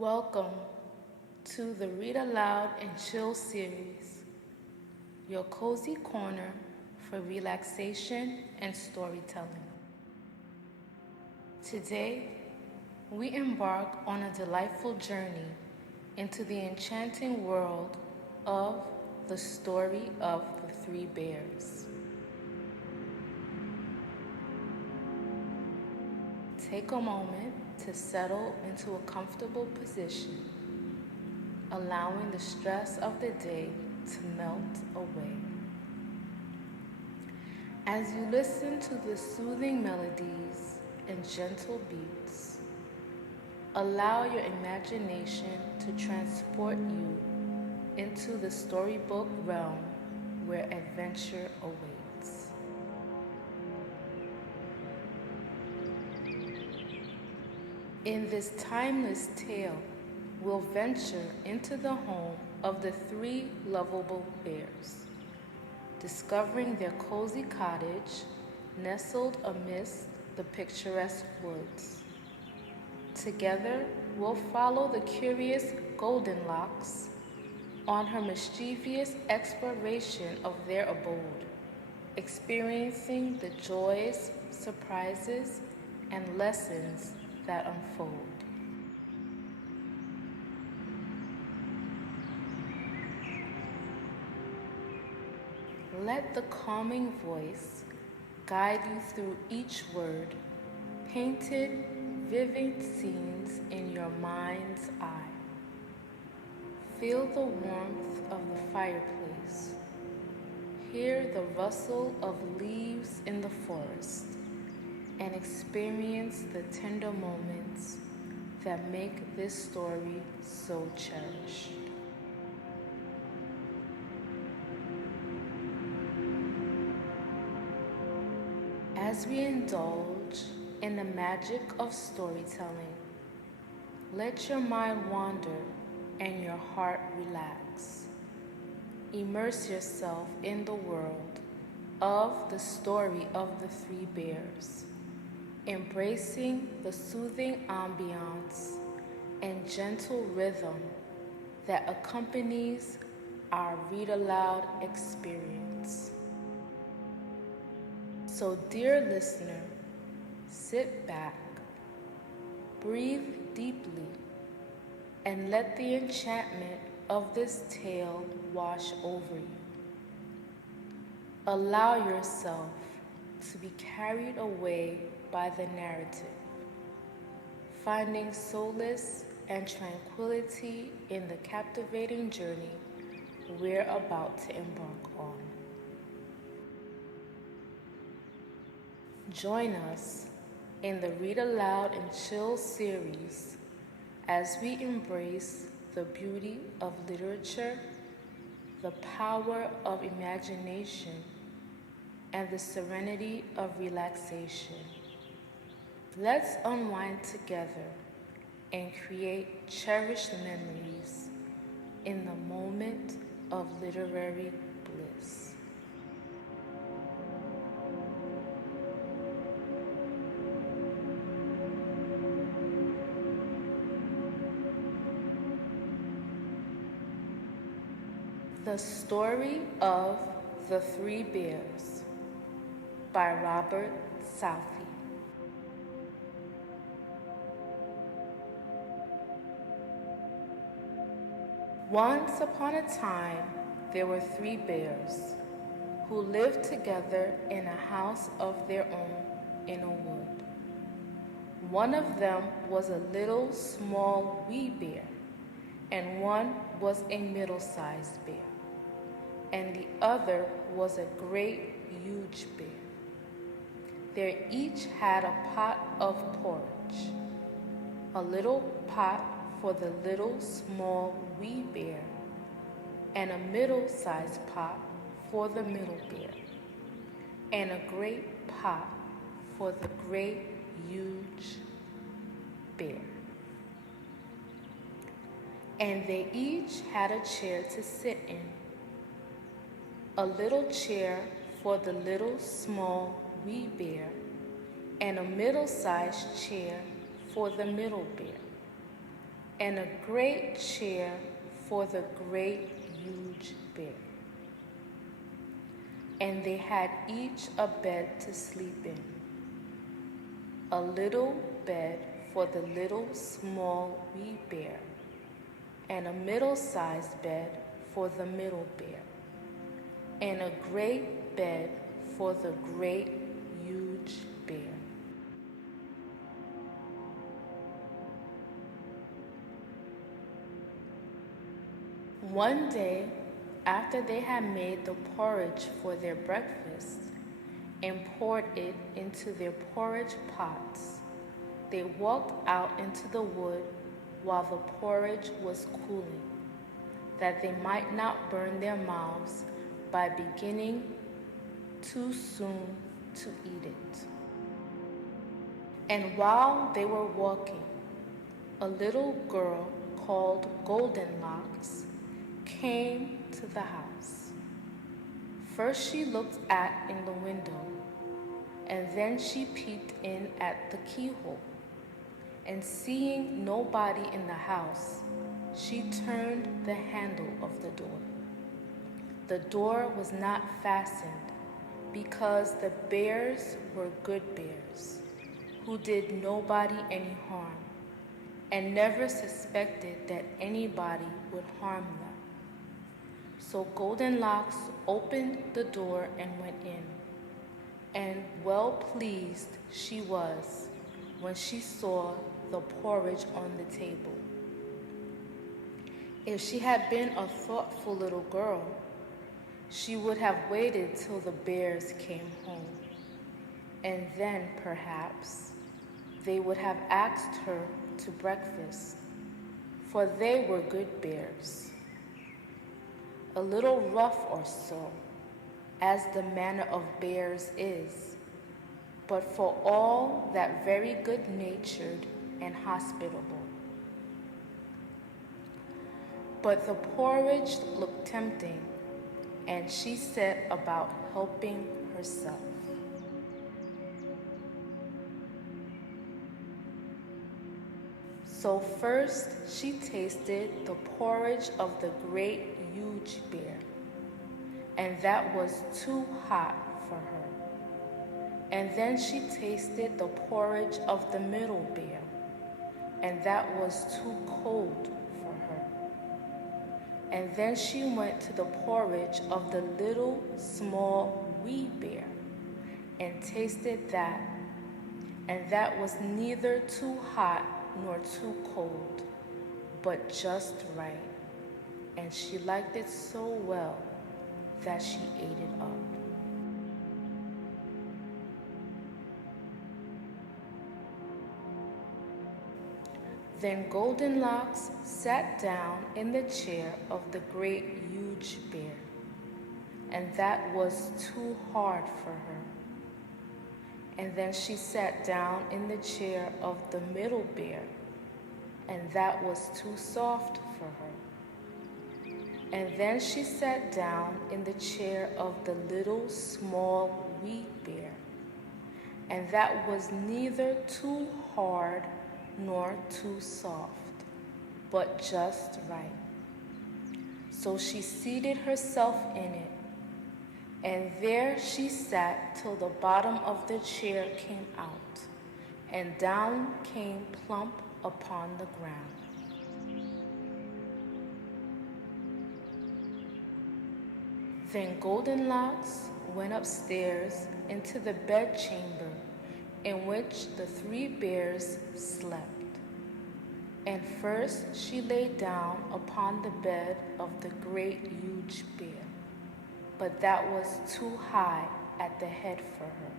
Welcome to the Read Aloud and Chill series, your cozy corner for relaxation and storytelling. Today, we embark on a delightful journey into the enchanting world of the story of the three bears. Take a moment to settle into a comfortable position, allowing the stress of the day to melt away. As you listen to the soothing melodies and gentle beats, allow your imagination to transport you into the storybook realm where adventure awaits. In this timeless tale, we'll venture into the home of the three lovable bears, discovering their cozy cottage nestled amidst the picturesque woods. Together, we'll follow the curious Goldenlocks on her mischievous exploration of their abode, experiencing the joys, surprises, and lessons that unfold. Let the calming voice guide you through each word, painted vivid scenes in your mind's eye. Feel the warmth of the fireplace. Hear the rustle of leaves in the forest, and experience the tender moments that make this story so cherished. As we indulge in the magic of storytelling, let your mind wander and your heart relax. Immerse yourself in the world of the story of the three bears, embracing the soothing ambiance and gentle rhythm that accompanies our Read Aloud experience. So, dear listener, sit back, breathe deeply, and let the enchantment of this tale wash over you. Allow yourself to be carried away by the narrative, finding solace and tranquility in the captivating journey we're about to embark on. Join us in the Read Aloud and Chill series as we embrace the beauty of literature, the power of imagination, and the serenity of relaxation. Let's unwind together and create cherished memories in the moment of literary bliss. The Story of the Three Bears by Robert Southey. Once upon a time, there were three bears who lived together in a house of their own in a wood. One of them was a little small wee bear, and one was a middle-sized bear, and the other was a great, huge bear. They each had a pot of porridge, a little pot for the little, small, wee bear, and a middle-sized pot for the middle bear, and a great pot for the great, huge bear. And they each had a chair to sit in, a little chair for the little, small, wee bear, and a middle-sized chair for the middle bear, and a great chair for the great huge bear. And they had each a bed to sleep in, a little bed for the little small wee bear, and a middle-sized bed for the middle bear, and a great bed for the great huge bear. One day, after they had made the porridge for their breakfast and poured it into their porridge pots, they walked out into the wood while the porridge was cooling, that they might not burn their mouths by beginning too soon to eat it. And while they were walking, a little girl called Goldenlocks came to the house. First she looked in the window, and then she peeped in at the keyhole. And seeing nobody in the house, she turned the handle of the door. The door was not fastened because the bears were good bears who did nobody any harm and never suspected that anybody would harm them. So Goldenlocks opened the door and went in, and well pleased she was when she saw the porridge on the table. If she had been a thoughtful little girl, she would have waited till the bears came home, and then perhaps they would have asked her to breakfast, for they were good bears. A little rough or so, as the manner of bears is, but for all that very good-natured and hospitable. But the porridge looked tempting, and she set about helping herself. So first she tasted the porridge of the great huge bear, and that was too hot for her. And then she tasted the porridge of the middle bear, and that was too cold for her. And then she went to the porridge of the little small wee bear, and tasted that, and that was neither too hot nor too cold, but just right. And she liked it so well that she ate it up. Then Goldenlocks sat down in the chair of the great huge bear, and that was too hard for her. And then she sat down in the chair of the middle bear, and that was too soft for her. And then she sat down in the chair of the little small wee bear, and that was neither too hard nor too soft, but just right. So she seated herself in it, and there she sat till the bottom of the chair came out, and down came plump upon the ground. Then Goldenlocks went upstairs into the bedchamber in which the three bears slept. And first she lay down upon the bed of the great huge bear, but that was too high at the head for her.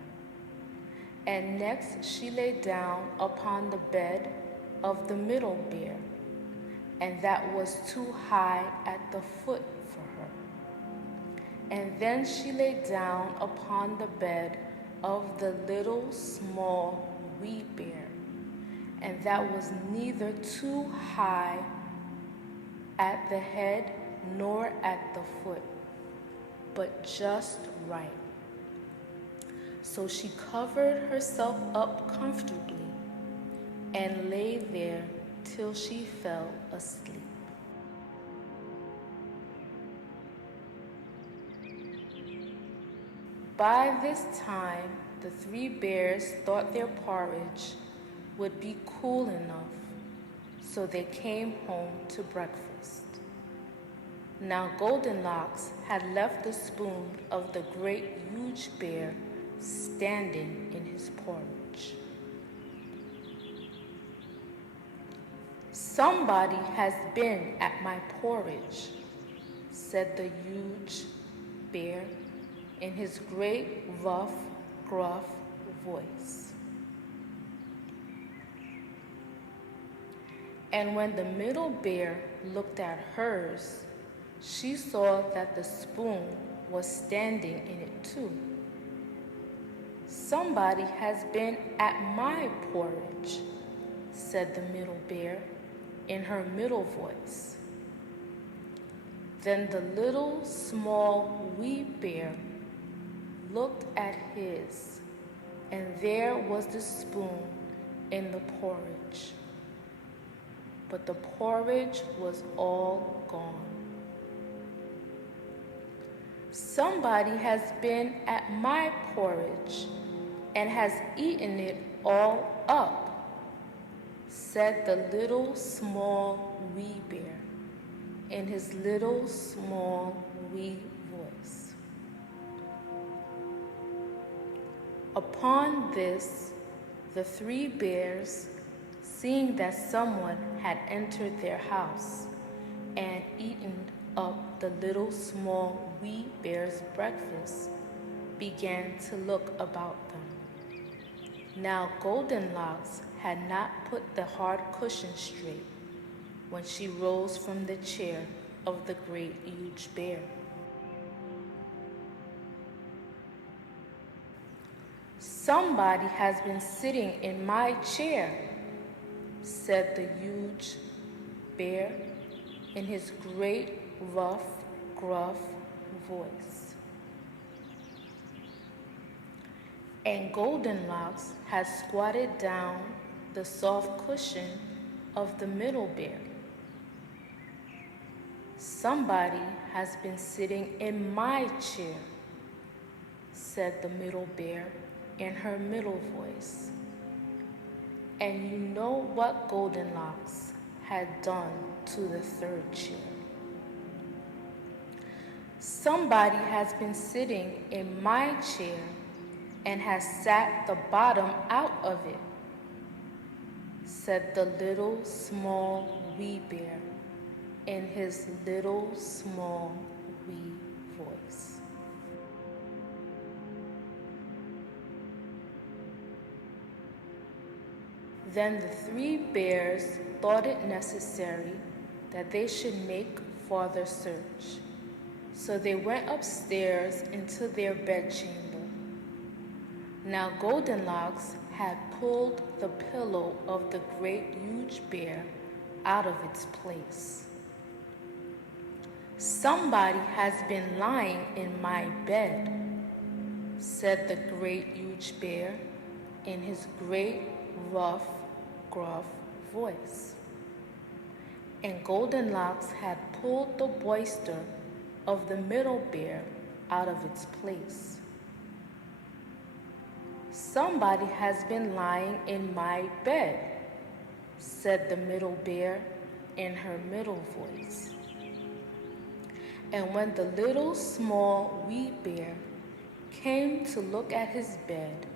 And next she lay down upon the bed of the middle bear, and that was too high at the foot for her. And then she lay down upon the bed of the little small wee bear, and that was neither too high at the head nor at the foot, but just right. So she covered herself up comfortably and lay there until she fell asleep. By this time, the three bears thought their porridge would be cool enough, so they came home to breakfast. Now Goldenlocks had left the spoon of the great huge bear standing in his porridge. "Somebody has been at my porridge," said the huge bear in his great, rough, gruff voice. And when the middle bear looked at hers, she saw that the spoon was standing in it too. "Somebody has been at my porridge," said the middle bear in her middle voice. Then the little, small, wee bear looked at his, and there was the spoon in the porridge. But the porridge was all gone. "Somebody has been at my porridge and has eaten it all up," said the little, small, wee bear in his little, small, wee voice. Upon this, the three bears, seeing that someone had entered their house and eaten up the little, small, wee bear's breakfast, began to look about them. Now Goldenlocks had not put the hard cushion straight when she rose from the chair of the great huge bear. "Somebody has been sitting in my chair," said the huge bear in his great, rough, gruff voice. And Goldenlocks had squatted down the soft cushion of the middle bear. "Somebody has been sitting in my chair," said the middle bear in her middle voice. And you know what Goldenlocks had done to the third chair. "Somebody has been sitting in my chair and has sat the bottom out of it," said the little, small, wee bear in his little, small, wee voice. Then the three bears thought it necessary that they should make farther search. So they went upstairs into their bedchamber. Now Goldenlocks had pulled the pillow of the great huge bear out of its place. "Somebody has been lying in my bed," said the great huge bear in his great, rough, gruff voice. And Goldenlocks had pulled the bolster of the middle bear out of its place. "Somebody has been lying in my bed," said the middle bear in her middle voice. And when the little, small, wee bear came to look at his bed,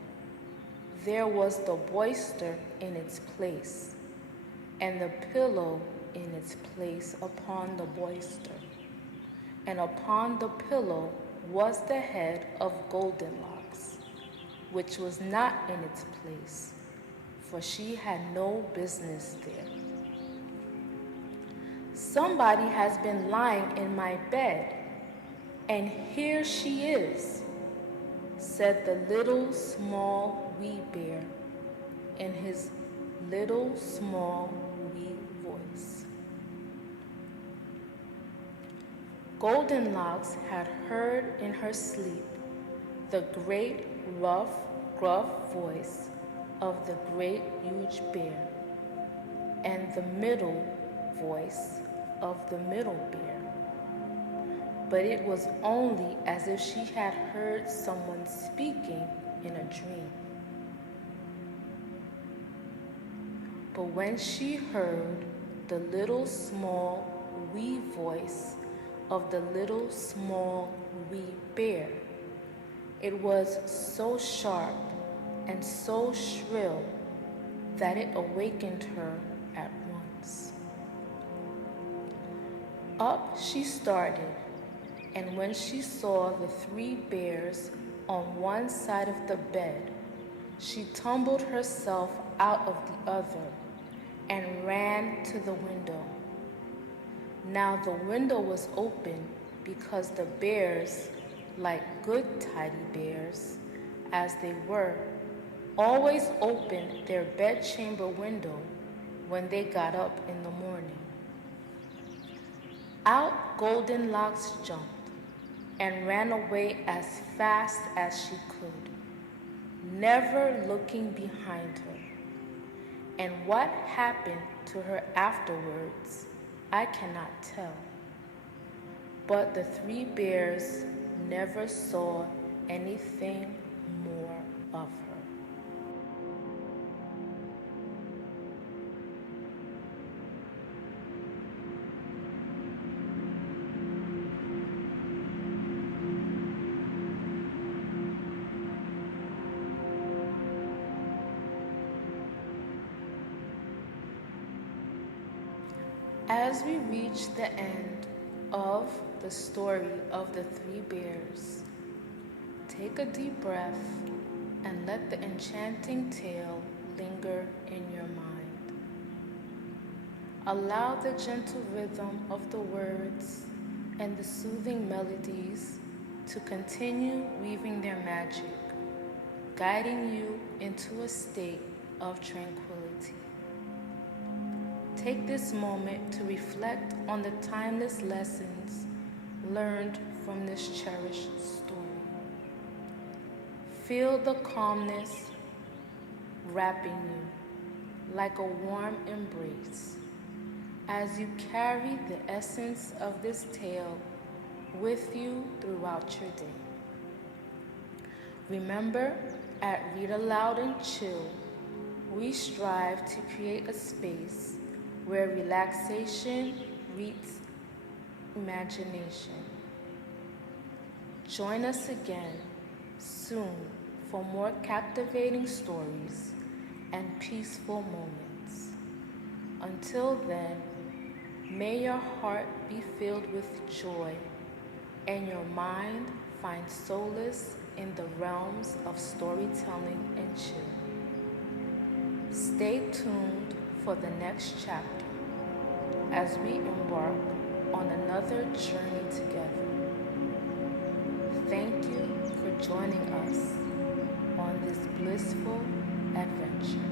there was the bolster in its place, and the pillow in its place upon the bolster. And upon the pillow was the head of Goldenlocks, which was not in its place, for she had no business there. "Somebody has been lying in my bed, and here she is," said the little, small, wee bear in his little, small, wee voice. Goldenlocks had heard in her sleep the great, rough, gruff voice of the great, huge bear, and the middle voice of the middle bear. But it was only as if she had heard someone speaking in a dream. But when she heard the little small wee voice of the little small wee bear, it was so sharp and so shrill that it awakened her at once. Up she started, and when she saw the three bears on one side of the bed, she tumbled herself out of the other and ran to the window. Now the window was open because the bears, like good tidy bears as they were, always opened their bedchamber window when they got up in the morning. Out Goldenlocks jumped and ran away as fast as she could, never looking behind her. And what happened to her afterwards, I cannot tell. But the three bears never saw anything more of her. As we reach the end of the story of the three bears, take a deep breath and let the enchanting tale linger in your mind. Allow the gentle rhythm of the words and the soothing melodies to continue weaving their magic, guiding you into a state of tranquility. Take this moment to reflect on the timeless lessons learned from this cherished story. Feel the calmness wrapping you like a warm embrace as you carry the essence of this tale with you throughout your day. Remember, at Read Aloud and Chill, we strive to create a space where relaxation meets imagination. Join us again soon for more captivating stories and peaceful moments. Until then, may your heart be filled with joy and your mind find solace in the realms of storytelling and chill. Stay tuned for the next chapter as we embark on another journey together. Thank you for joining us on this blissful adventure.